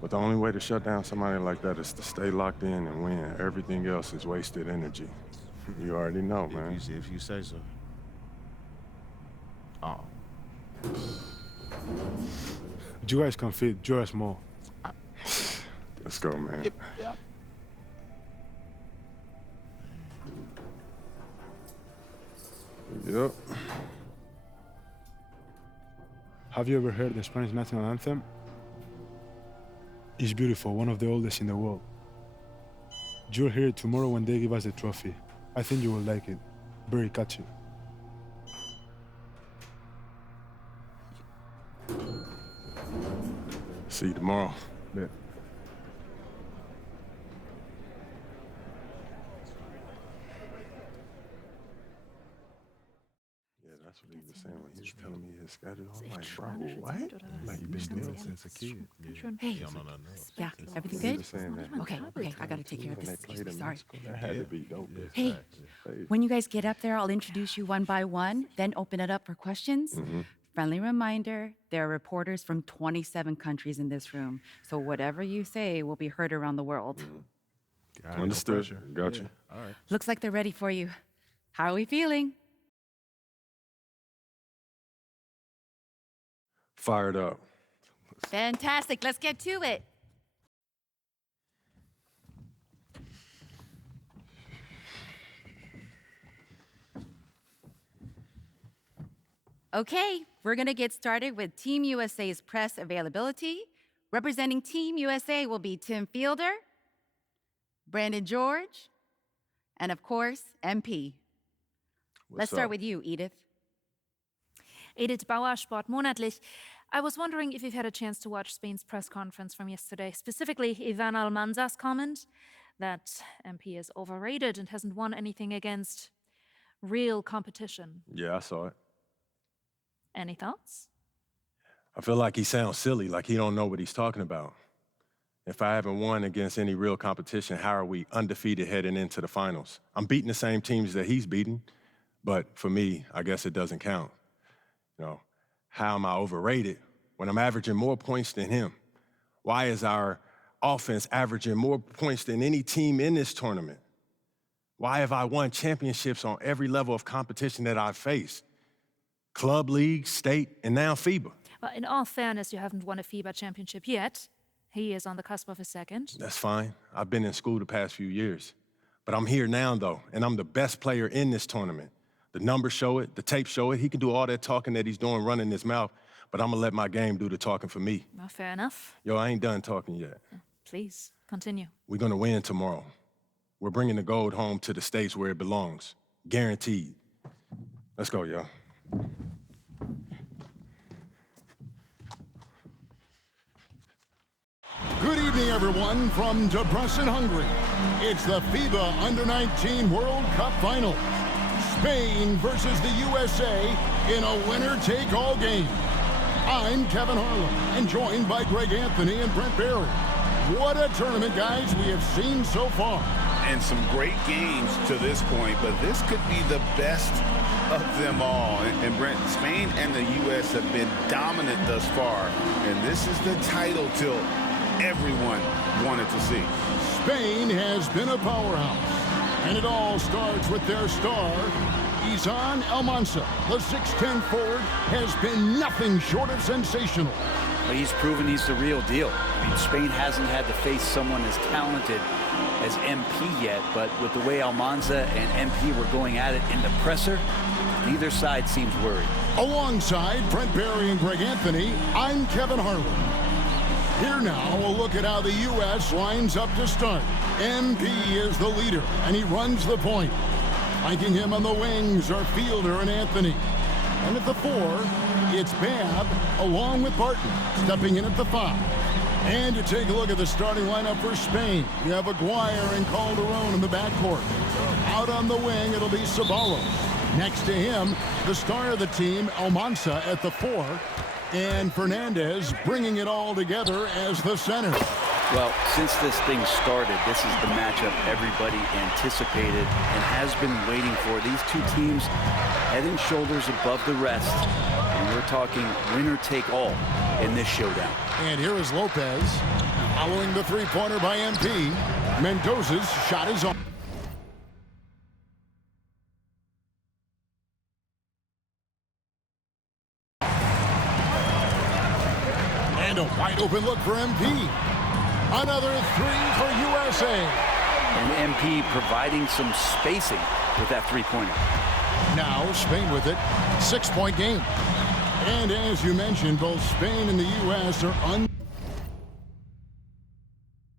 But the only way to shut down somebody like that is to stay locked in and win. Everything else is wasted energy. You already know, man. If you say so. Oh. You guys can fit just more. Let's go, man. Yep. Yep. Have you ever heard the Spanish national anthem? It's beautiful, one of the oldest in the world. You'll hear it tomorrow when they give us the trophy. I think you will like it. Very catchy. See you tomorrow. Yeah. Yeah, that's what he was saying when he was telling me his schedule. I'm like, bro, what? Like you've been doing since a kid. Hey. No. Yeah, everything He good? was saying that. Okay, I gotta take care of When this. they played Excuse me, in sorry. Mexico, that had to be dope. Hey, when you guys get up there, I'll introduce you one by one, then open it up for questions. Friendly reminder, there are reporters from 27 countries in this room, so whatever you say will be heard around the world. Understood. Gotcha. All right. Looks like they're ready for you. How are we feeling? Fired up. Fantastic, let's get to it. Okay, we're gonna get started with Team USA's press availability. Representing Team USA will be Tim Fielder, Brandon George, and of course, MP. Let's start with you, Edith. Edith Bauer, Sport Monatlich. I was wondering if you've had a chance to watch Spain's press conference from yesterday, specifically Ivan Almanza's comment that MP is overrated and hasn't won anything against real competition. Yeah, I saw it. Any thoughts? I feel like he sounds silly, like he don't know what he's talking about. If I haven't won against any real competition, how are we undefeated heading into the finals? I'm beating the same teams that he's beating, but for me, I guess it doesn't count. You know, how am I overrated when I'm averaging more points than him? Why is our offense averaging more points than any team in this tournament? Why have I won championships on every level of competition that I've faced? Club, league, state, and now FIBA. Well, in all fairness, you haven't won a FIBA championship yet. He is on the cusp of a second. That's fine. I've been in school the past few years. But I'm here now, though, and I'm the best player in this tournament. The numbers show it, the tape show it. He can do all that talking that he's doing, running his mouth, but I'm gonna let my game do the talking for me. Well, fair enough. Yo, I ain't done talking yet. Please, continue. We're gonna win tomorrow. We're bringing the gold home to the States where it belongs. Guaranteed. Let's go, y'all. Good evening, everyone, from Debrecen, Hungary. It's the FIBA Under-19 World Cup Final. Spain versus the USA in a winner-take-all game. I'm Kevin Harlan, and joined by Greg Anthony and Brent Barry. What a tournament, guys, we have seen so far. And some great games to this point, but this could be the best of them all. And Brent, Spain and the U.S. have been dominant thus far, and this is the title tilt everyone wanted to see. Spain has been a powerhouse, and it all starts with their star, Izan Almanza. The 6'10" forward has been nothing short of sensational. But he's proven he's the real deal. I mean, Spain hasn't had to face someone as talented as MP yet, but with the way Almanza and MP were going at it in the presser, neither side seems worried. Alongside Brent Barry and Greg Anthony, I'm Kevin Harlan. Here now, we'll look at how the U.S. lines up to start. MP is the leader, and he runs the point. Flanking him on the wings are Fielder and Anthony. And at the 4, it's Babb along with Barton, stepping in at the 5. And to take a look at the starting lineup for Spain, you have Aguirre and Calderon in the backcourt. Out on the wing, it'll be Ceballos. Next to him, the star of the team, Almanza at the 4. And Fernandez bringing it all together as the center. Well, since this thing started, this is the matchup everybody anticipated and has been waiting for. These two teams head and shoulders above the rest. And we're talking winner take all in this showdown. And here is Lopez. Following the three-pointer by MP. Mendoza's shot is on. And a wide open look for MP. Another three for USA. And MP providing some spacing with that three-pointer. Now Spain with it. 6-point game. And as you mentioned, both Spain and the U.S. are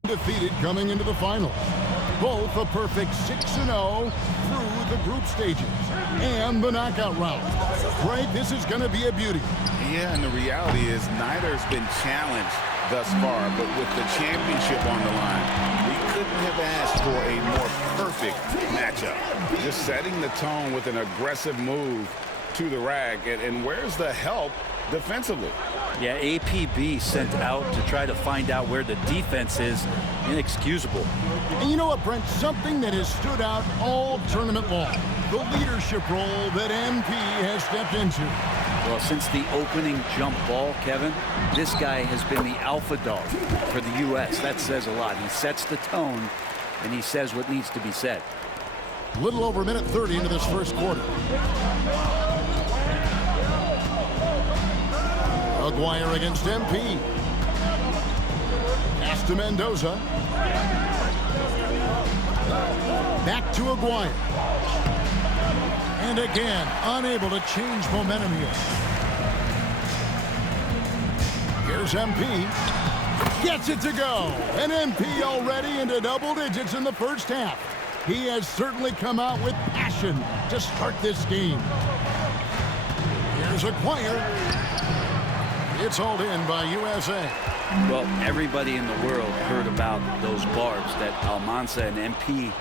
undefeated coming into the finals. Both a perfect 6-0 through the group stages and the knockout round. Right, this is going to be a beauty. Yeah, and the reality is neither has been challenged thus far, but with the championship on the line, we couldn't have asked for a more perfect matchup. Just setting the tone with an aggressive move to the rack, and where's the help defensively? Yeah, APB sent out to try to find out where the defense is. Inexcusable. And you know what, Brent? Something that has stood out all tournament long. The leadership role that MP has stepped into. Well, since the opening jump ball, Kevin, this guy has been the alpha dog for the U.S. That says a lot. He sets the tone, and he says what needs to be said. A little over a minute 30 into this first quarter. Aguirre against MP. Pass to Mendoza. Back to Aguirre. And again, unable to change momentum here. Here's MP. Gets it to go. And MP already into double digits in the first half. He has certainly come out with passion to start this game. Here's Aguirre. It's hauled in by USA. Well, everybody in the world heard about those barbs that Almanza and MP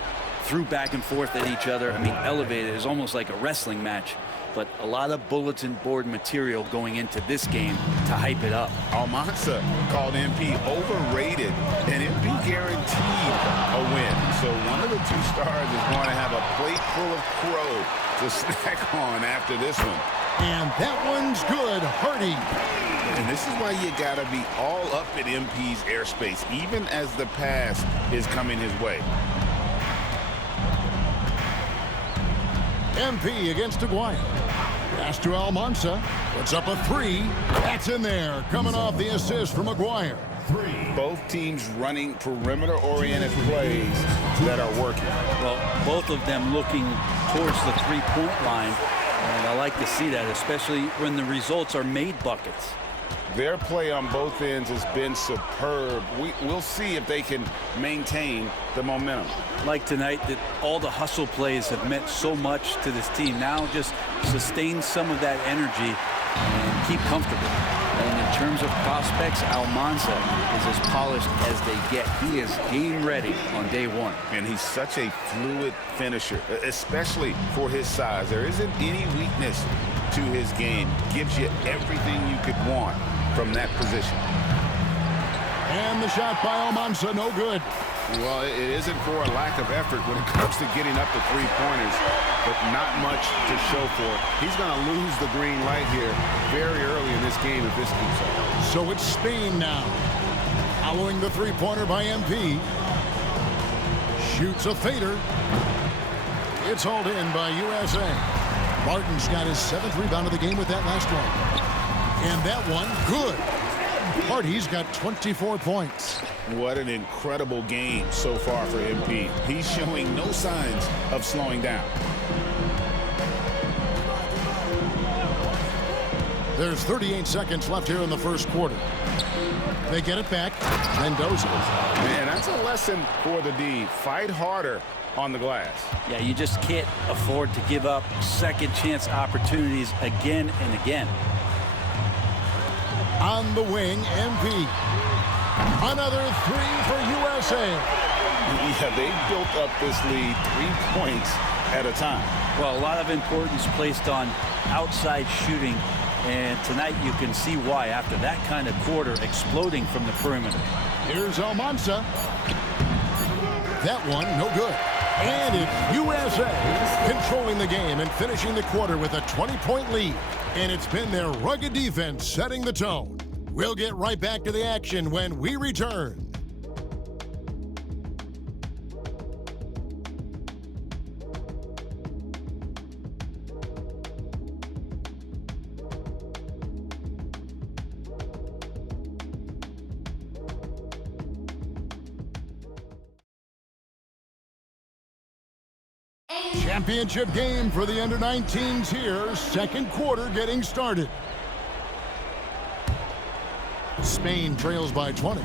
threw back and forth at each other. I mean, elevated is almost like a wrestling match, but a lot of bulletin board material going into this game to hype it up. Almanza called MP overrated, and MP guaranteed a win. So one of the two stars is going to have a plate full of crow to snack on after this one. And that one's good. Hardy. And this is why you got to be all up in MP's airspace, even as the pass is coming his way. MP against Aguirre. Pass to Almanza. Puts up a three. That's in there. Coming off the assist from Aguirre. Both teams running perimeter-oriented plays that are working. Well, both of them looking towards the three-point line. And I like to see that, especially when the results are made buckets. Their play on both ends has been superb. We'll see if they can maintain the momentum. Like tonight, that all the hustle plays have meant so much to this team. Now just sustain some of that energy and keep comfortable. And in terms of prospects, Almanza is as polished as they get. He is game ready on day one. And he's such a fluid finisher, especially for his size. There isn't any weakness to his game. Gives you everything you could want from that position. And the shot by Almanza, no good. Well, it isn't for a lack of effort when it comes to getting up to three-pointers, but not much to show for it. He's going to lose the green light here very early in this game if this keeps up. So it's Spain now. Following the three-pointer by MP. Shoots a fader. It's hauled in by USA. Martin's got his 7th rebound of the game with that last one. And that one, good. Hardy's got 24 points. What an incredible game so far for MP. He's showing no signs of slowing down. There's 38 seconds left here in the first quarter. They get it back. Mendoza. Man, that's a lesson for the D. Fight harder on the glass. Yeah, you just can't afford to give up second chance opportunities again and again. On the wing, MP. Another three for USA. Yeah, they built up this lead 3 points at a time. Well, a lot of importance placed on outside shooting, and tonight you can see why after that kind of quarter exploding from the perimeter. Here's Almanza. That one, no good. And it's USA controlling the game and finishing the quarter with a 20-point lead. And it's been their rugged defense setting the tone. We'll get right back to the action when we return. Championship game for the under-19s here. Second quarter getting started. Spain trails by 20.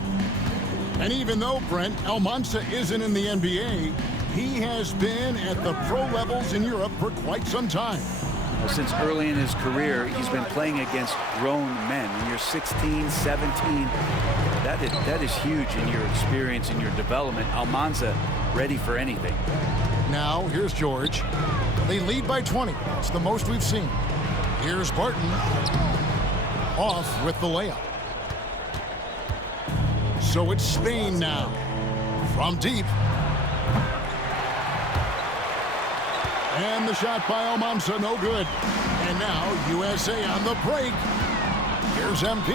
And even though, Brent, Almanza isn't in the NBA, he has been at the pro levels in Europe for quite some time. Well, since early in his career, he's been playing against grown men. When you're 16, 17, that is huge in your experience, in your development. Almanza ready for anything. Now, here's George. They lead by 20. That's the most we've seen. Here's Barton. Off with the layup. So it's Spain now. From deep. And the shot by Almanza, no good. And now USA on the break. Here's MP.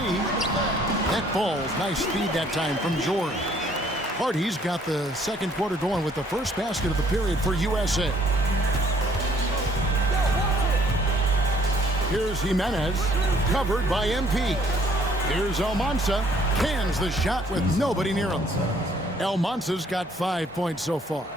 That falls. Nice feed that time from George. Hardy's got the second quarter going with the first basket of the period for USA. Here's Jimenez, covered by MP. Here's Almanza, cans the shot with nobody near him. Almanza's got 5 points so far.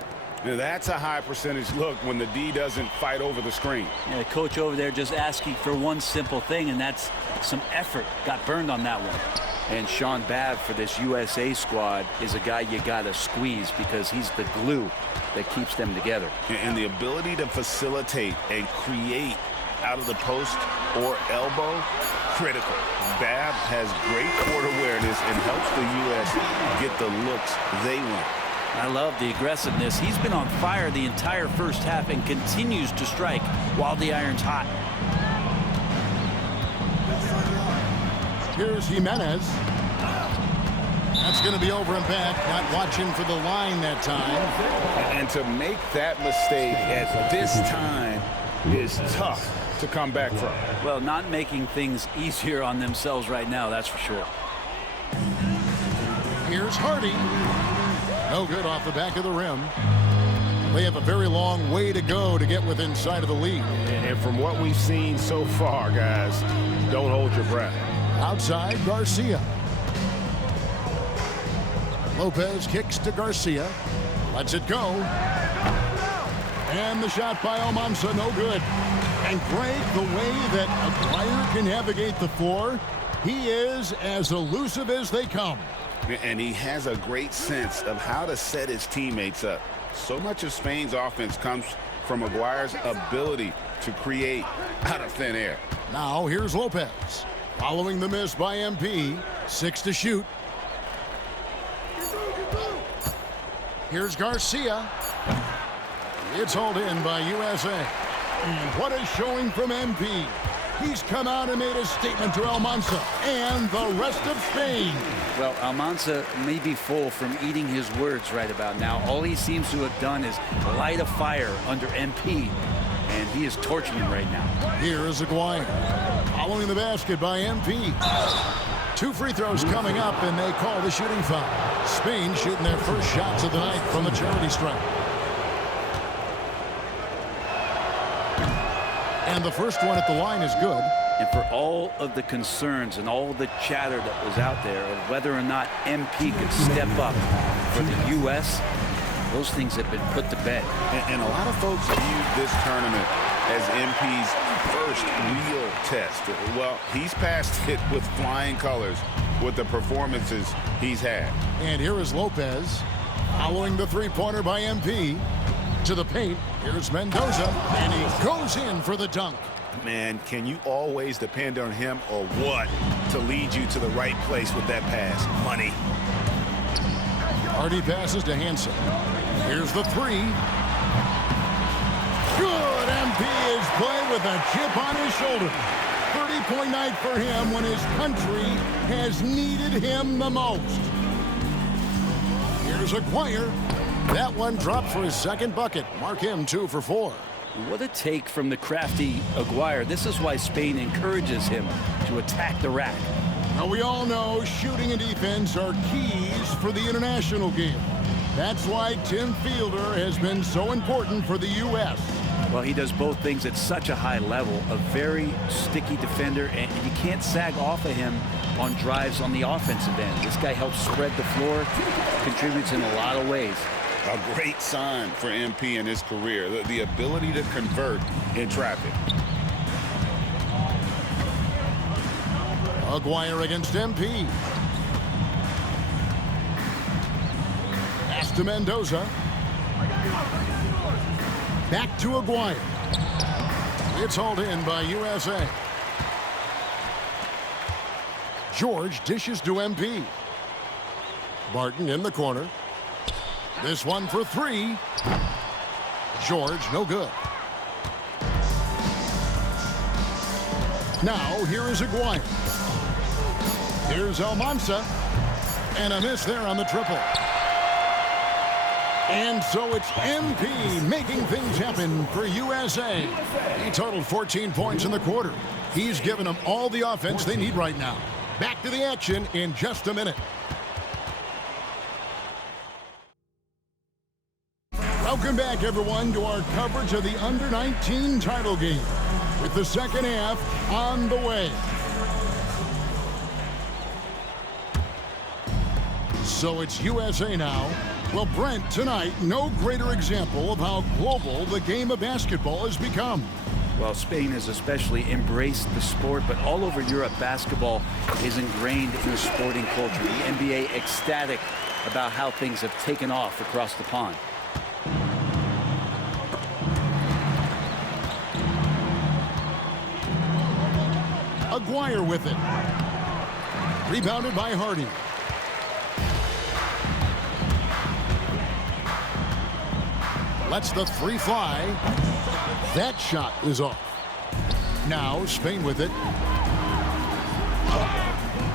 Now that's a high percentage look when the D doesn't fight over the screen. Yeah, the coach over there just asking for one simple thing, and that's some effort. Got burned on that one. And Sean Babb for this USA squad is a guy you got to squeeze because he's the glue that keeps them together. And the ability to facilitate and create out of the post or elbow, critical. Babb has great court awareness and helps the U.S. get the looks they want. I love the aggressiveness. He's been on fire the entire first half and continues to strike while the iron's hot. Here's Jimenez. That's going to be over and back. Not watching for the line that time. And to make that mistake at this time is tough to come back from. Well, not making things easier on themselves right now, that's for sure. Here's Hardy. No good off the back of the rim. They have a very long way to go to get within sight of the lead. And from what we've seen so far, guys, don't hold your breath. Outside, Garcia. Lopez kicks to Garcia. Lets it go. And the shot by Almanza, no good. And Greg, the way that Aguirre can navigate the floor, he is as elusive as they come. And he has a great sense of how to set his teammates up. So much of Spain's offense comes from Aguirre's ability to create out of thin air. Now here's Lopez. Following the miss by MP. 6 to shoot. Here's Garcia. It's hauled in by USA. And what a showing from MP. He's come out and made a statement to Almanza and the rest of Spain. Well, Almanza may be full from eating his words right about now. All he seems to have done is light a fire under MP, and he is torching him right now. Here is Aguirre. Following the basket by MP. 2 free throws coming up, and they call the shooting foul. Spain shooting their first shots of the night from the charity stripe. And the first one at the line is good. And for all of the concerns and all the chatter that was out there of whether or not MP could step up for the U.S., those things have been put to bed. And a lot of folks viewed this tournament as MP's first real test. Well, he's passed it with flying colors with the performances he's had. And here is Lopez following the three-pointer by MP. To the paint, here's Mendoza, and he goes in for the dunk. Man, can you always depend on him or what to lead you to the right place with that pass? Money. Hardy passes to Hansen. Here's the three. Good. MP is playing with a chip on his shoulder. 30-point night for him when his country has needed him the most. Here's Aguirre. That one dropped for his second bucket. Mark him 2 for 4. What a take from the crafty Aguirre. This is why Spain encourages him to attack the rack. Now, we all know shooting and defense are keys for the international game. That's why Tim Fielder has been so important for the U.S. Well, he does both things at such a high level. A very sticky defender, and you can't sag off of him on drives on the offensive end. This guy helps spread the floor, contributes in a lot of ways. A great sign for MP in his career, the ability to convert in traffic. Aguirre against MP. Pass to Mendoza. Back to Aguirre. It's hauled in by USA. George dishes to MP. Barton in the corner. This one for three. George, no good. Now, here is Aguirre. Here's Almanza. And a miss there on the triple. And so it's MP making things happen for USA. He totaled 14 points in the quarter. He's given them all the offense they need right now. Back to the action in just a minute. Welcome back, everyone, to our coverage of the Under-19 title game, with the second half on the way. So it's USA now. Well, Brent, tonight, no greater example of how global the game of basketball has become. Well, Spain has especially embraced the sport, but all over Europe, basketball is ingrained in the sporting culture. The NBA ecstatic about how things have taken off across the pond. Aguirre with it. Rebounded by Hardy. Lets the three fly. That shot is off. Now Spain with it.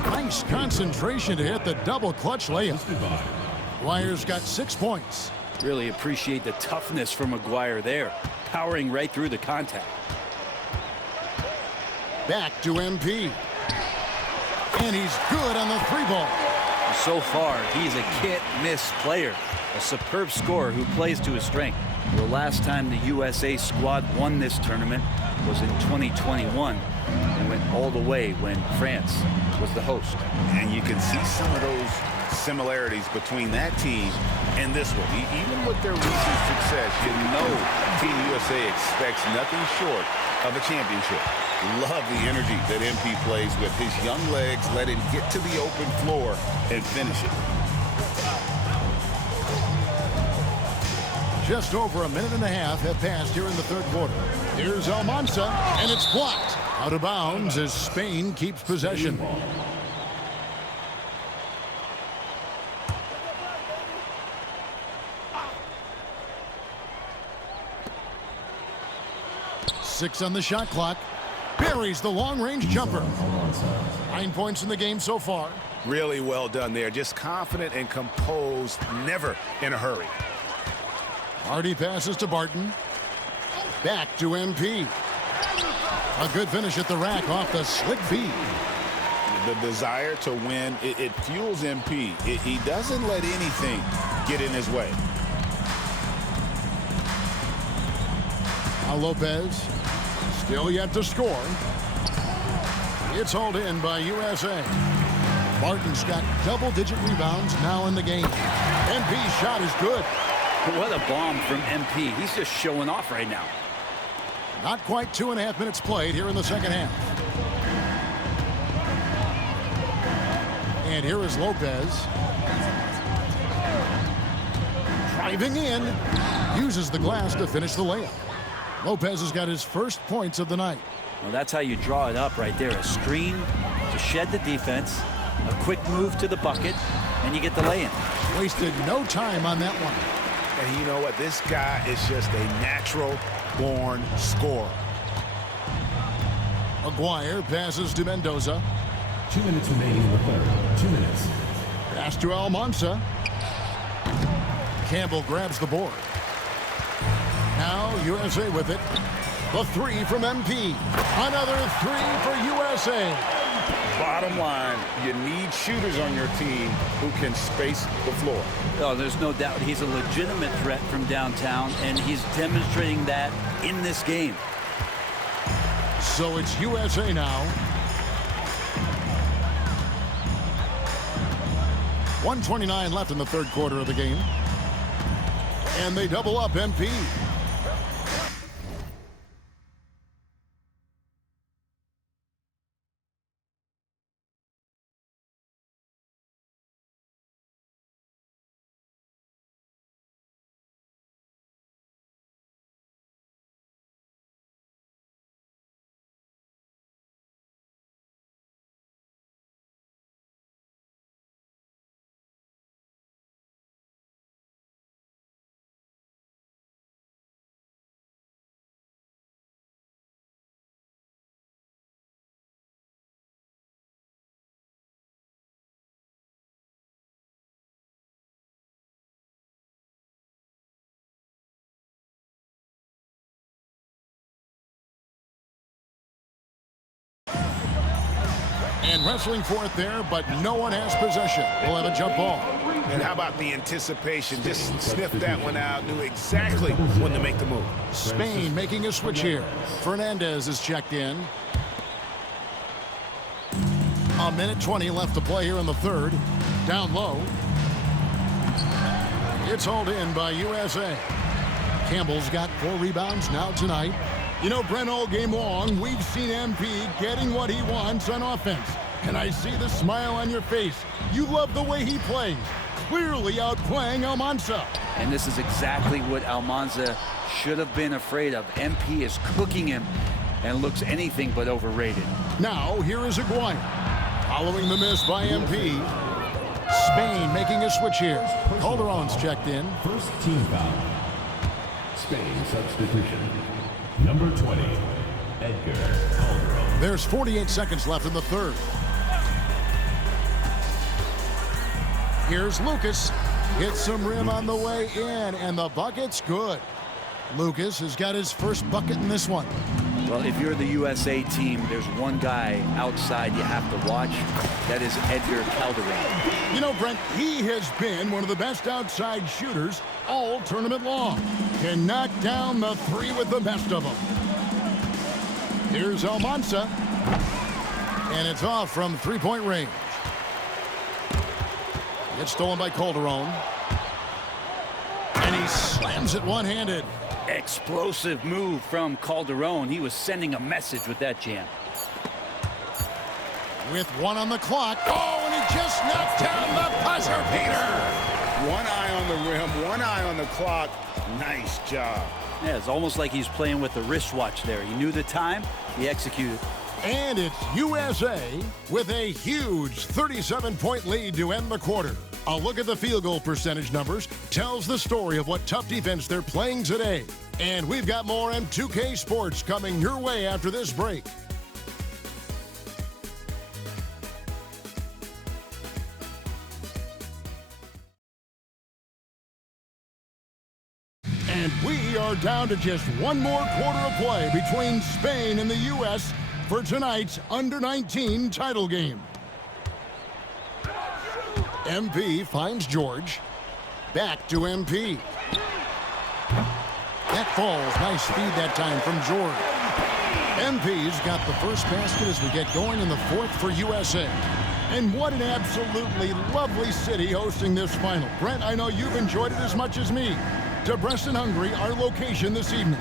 Nice concentration to hit the double clutch layup. Aguirre's got 6 points. Really appreciate the toughness from Aguirre there, powering right through the contact. Back to MP. And he's good on the three ball. So far, he's a can't-miss player. A superb scorer who plays to his strength. The last time the USA squad won this tournament was in 2021 and went all the way when France was the host. And you can see some of those similarities between that team and this one. Even with their recent success, you know Team USA expects nothing short of a championship. Love the energy that MP plays with. His young legs let him get to the open floor and finish it. Just over a minute and a half have passed here in the third quarter. Here's Almanza, and it's blocked. Out of bounds as Spain keeps possession. Six on the shot clock. Buries the long-range jumper. 9 points in the game so far. Really well done there. Just confident and composed, never in a hurry. Hardy passes to Barton. Back to MP. A good finish at the rack off the slick feed. The desire to win, it fuels MP. He doesn't let anything get in his way. Now Lopez, still yet to score. It's hauled in by USA. Barton's got double-digit rebounds now in the game. MP's shot is good. What a bomb from MP. He's just showing off right now. Not quite 2.5 minutes played here in the second half. And here is Lopez. Driving in. Uses the glass to finish the layup. Lopez has got his first points of the night. Well, that's how you draw it up right there. A screen to shed the defense, a quick move to the bucket, and you get the lay-in. Wasted no time on that one. And you know what? This guy is just a natural-born scorer. Aguirre passes to Mendoza. 2 minutes remaining in the third. 2 minutes. Pass to Almanza. Campbell grabs the board. Now USA with it. The three from MP. Another three for USA. Bottom line, you need shooters on your team who can space the floor. Oh, there's no doubt he's a legitimate threat from downtown, and he's demonstrating that in this game. So it's USA now. 1:29 left in the third quarter of the game. And they double up MP. And wrestling for it there, but no one has possession. We'll have a jump ball. And how about the anticipation? Just sniffed that one out, knew exactly when to make the move. Spain making a switch here. Fernandez is checked in. 1:20 left to play here in the third. Down low. It's hauled in by USA. Campbell's got 4 rebounds now tonight. You know, Brent, all game long, we've seen MP getting what he wants on offense. And I see the smile on your face. You love the way he plays. Clearly outplaying Almanza. And this is exactly what Almanza should have been afraid of. MP is cooking him and looks anything but overrated. Now, here is Aguirre. Following the miss by MP. Spain making a switch here. Calderon's checked in. First team foul. Spain substitution. Number 20, Edgar Calderon. There's 48 seconds left in the third. Here's Lucas. Hits some rim on the way in, and the bucket's good. Lucas has got his first bucket in this one. Well, if you're the USA team, there's one guy outside you have to watch. That is Edgar Calderon. You know, Brent, he has been one of the best outside shooters all tournament long. Can knock down the three with the best of them. Here's Almanza. And it's off from three-point range. It's stolen by Calderon. And he slams it one-handed. Explosive move from Calderon. He was sending a message with that jam. With 1 on the clock. Oh, and he just knocked down the buzzer beater. One eye on the rim, one eye on the clock. Nice job. Yeah, it's almost like he's playing with the wristwatch there. He knew the time, he executed. And it's USA with a huge 37-point lead to end the quarter. A look at the field goal percentage numbers tells the story of what tough defense they're playing today. And we've got more M2K Sports coming your way after this break. And we are down to just one more quarter of play between Spain and the U.S. for tonight's Under-19 title game. MP finds George. Back to MP. That falls. Nice speed that time from George. MP's got the first basket as we get going in the fourth for USA. And what an absolutely lovely city hosting this final. Brent, I know you've enjoyed it as much as me. Debrecen, Hungary, our location this evening.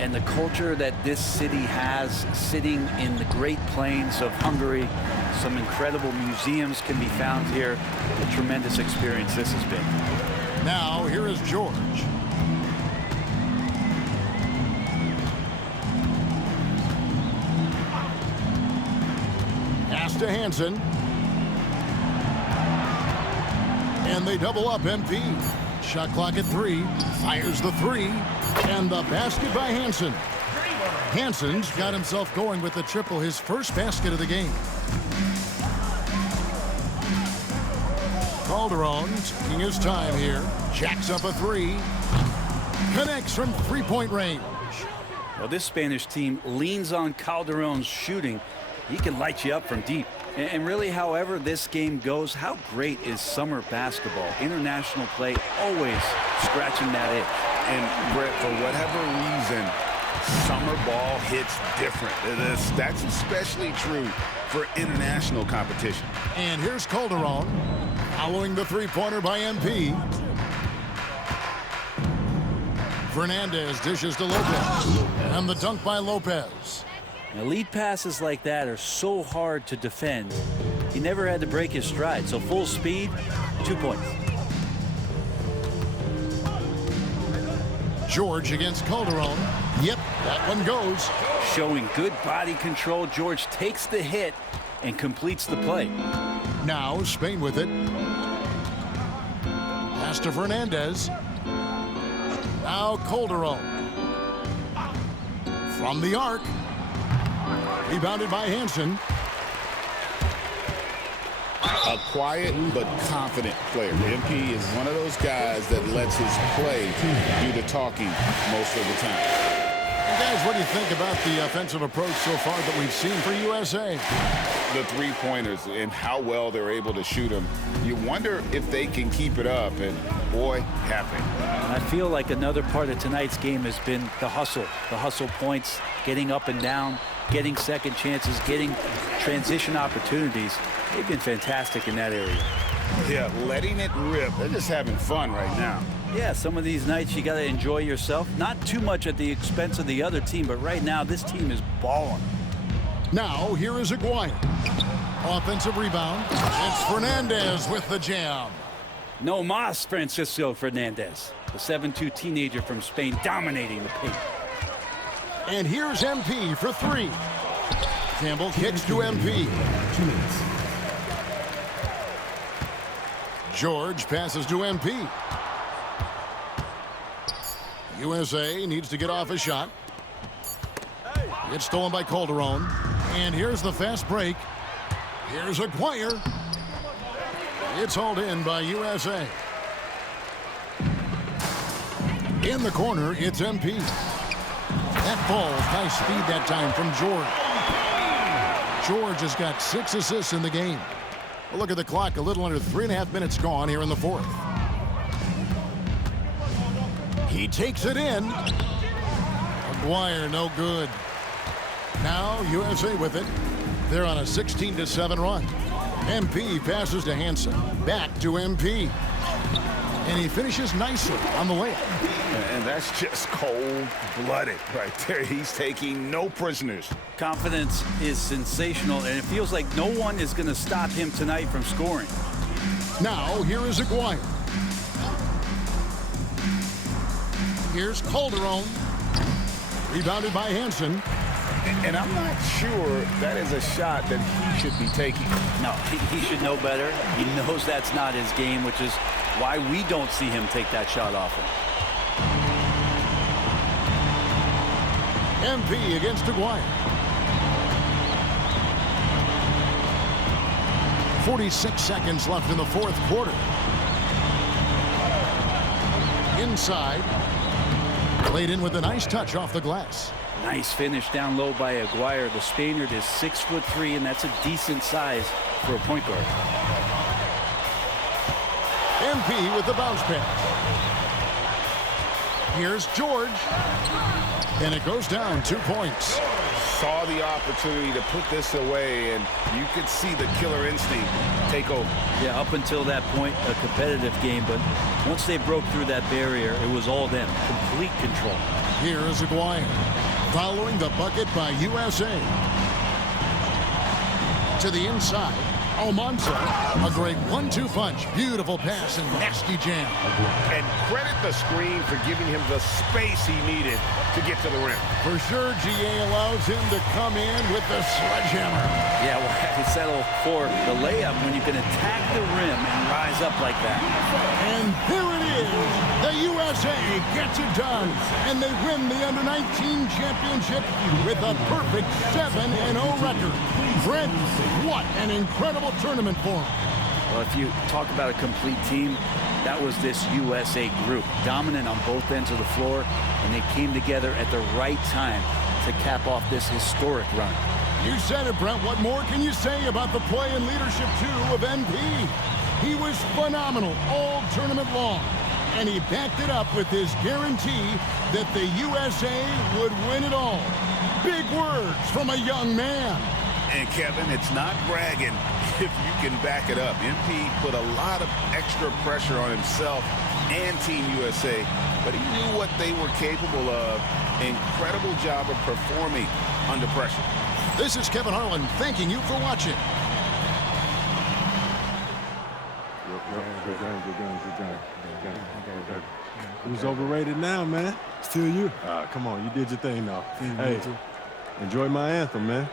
And the culture that this city has, sitting in the Great Plains of Hungary, some incredible museums can be found here. A tremendous experience this has been. Now, here is George. Pass to Hansen. And they double up MP. Shot clock at 3. Fires the 3. And the basket by Hansen. Hansen's got himself going with the triple, his first basket of the game. Calderon taking his time here. Jacks up a 3. Connects from three-point range. Well, this Spanish team leans on Calderon's shooting. He can light you up from deep. And really, however this game goes, how great is summer basketball? International play always scratching that itch. And Brett, for whatever reason, summer ball hits different. That's especially true for international competition. And here's Calderon following the three-pointer by MP. Fernandez dishes to Lopez. And the dunk by Lopez. Now, lead passes like that are so hard to defend. He never had to break his stride, so full speed, 2 points. George against Calderon. Yep, that one goes. Showing good body control, George takes the hit and completes the play. Now Spain with it. Pass to Fernandez. Now Calderon. From the arc. Rebounded by Hansen. A quiet but confident player. MP is one of those guys that lets his play do the talking most of the time. Guys, what do you think about the offensive approach so far that we've seen for USA? The three-pointers and how well they're able to shoot them. You wonder if they can keep it up, and boy, have they. I feel like another part of tonight's game has been the hustle points, getting up and down, getting second chances, getting transition opportunities. They've been fantastic in that area. Yeah, letting it rip. They're just having fun right now. Yeah, some of these nights you got to enjoy yourself. Not too much at the expense of the other team, but right now this team is balling. Now, here is Aguirre. Offensive rebound. It's Fernandez with the jam. No mas, Francisco Fernandez. The 7'2" teenager from Spain dominating the paint. And here's MP for three. Campbell kicks to MP. 2 minutes. George passes to MP. USA needs to get off a shot. It's stolen by Calderon. And here's the fast break. Here's Aguirre. It's hauled in by USA. In the corner, it's MP. That ball's high speed that time from George. George has got 6 assists in the game. Well, look at the clock, a little under 3.5 minutes gone here in the fourth. He takes it in. Aguirre, no good. Now USA with it. They're on a 16-7 run. MP passes to Hansen. Back to MP. And he finishes nicely on the layup. And that's just cold-blooded right there. He's taking no prisoners. Confidence is sensational, and it feels like no one is going to stop him tonight from scoring. Now, here is Aguirre. Here's Calderon. Rebounded by Hansen. And I'm not sure that is a shot that he should be taking. No, he should know better. He knows that's not his game, which is why we don't see him take that shot often. MP against Aguirre. 46 seconds left in the fourth quarter. Inside. Played in with a nice touch off the glass. Nice finish down low by Aguirre. The Spaniard is 6'3", and that's a decent size for a point guard. MP with the bounce pass. Here's George. And it goes down 2 points. Saw the opportunity to put this away, and you could see the killer instinct take over. Yeah, up until that point, a competitive game, but once they broke through that barrier, it was all them. Complete control. Here is Aguirre. Following the bucket by USA. To the inside. Almanza. A great 1-2 punch. Beautiful pass and nasty jam. And credit the screen for giving him the space he needed to get to the rim. For sure, GA allows him to come in with the sledgehammer. Yeah, well, you settle for the layup when you can attack the rim and rise up like that. And here it is. The USA gets it done. And they win the Under-19 championship with a perfect 7-0 record. Brent, what an incredible tournament for them. Well, if you talk about a complete team, that was this USA group, dominant on both ends of the floor, and they came together at the right time to cap off this historic run. You said it, Brent. What more can you say about the play and leadership, too, of MP? He was phenomenal all tournament long, and he backed it up with his guarantee that the USA would win it all. Big words from a young man. And Kevin, it's not bragging if you can back it up. MP put a lot of extra pressure on himself and Team USA, but he knew what they were capable of. Incredible job of performing under pressure. This is Kevin Harlan thanking you for watching. Good game. Who's overrated now, man? Still you. Come on, you did your thing, though. Thank you, Hey, too. enjoy my anthem, man.